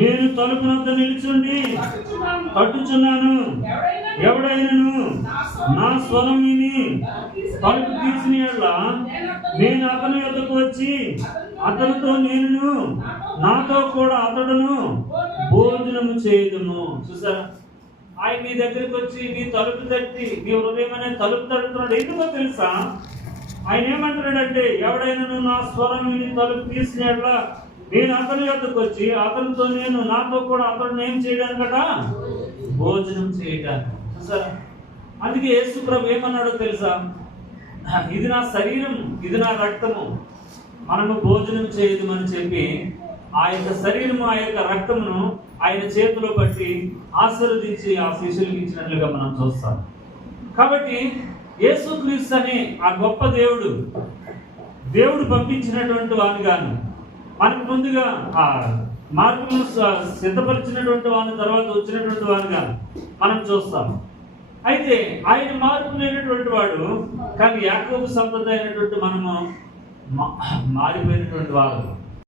నేను తలుపునంత నిలుచుండి తట్టుచున్నాను. ఎవడైనను నా స్వరం విని తలుపు తీసిన యెడల నేను అతని యొద్దకు వచ్చి అతనితో నేను నాతో కూడా అతడును భోజనము చేయుదును. చూసారా, ఆయన మీ దగ్గరికి వచ్చి మీ తలుపు తట్టి మీ హృదయం అనే తలుపు తడుతున్నాడు. ఎందుకో తెలుసా? ఆయన ఏమంటున్నాడంటే, ఎవడైనా నా స్వరం విని తలుపు తీసిన యెడల నేను అతని యొద్దకు వచ్చి అతనితో నేను నాతో కూడా అతను ఏం చేయడానికట? భోజనం చేయడానికి. చూసారా, అందుకే యేసు ప్రభు ఏమన్నాడో తెలుసా? ఇది నా శరీరం, ఇది నా రక్తము, మనము భోజనం చేయదుమని చెప్పి ఆ యొక్క శరీరము ఆ యొక్క రక్తమును ఆయన చేతిలో పట్టి ఆశీర్వదించి ఆ శిష్యులకు ఇచ్చినట్లుగా మనం చూస్తాం. కాబట్టి యేసుక్రీస్తు అనే ఆ గొప్ప దేవుడు పంపించినటువంటి వానిగాను, మనకు ముందుగా ఆ మార్పులను సిద్ధపరిచినటువంటి వాని తర్వాత వచ్చినటువంటి వానిగాను మనం చూస్తాం. అయితే ఆయన మార్పు లేనటువంటి వాడు, కానీ యాకోబు సంతతి అయినటువంటి మనము మారిపోయినటువంటి వారు.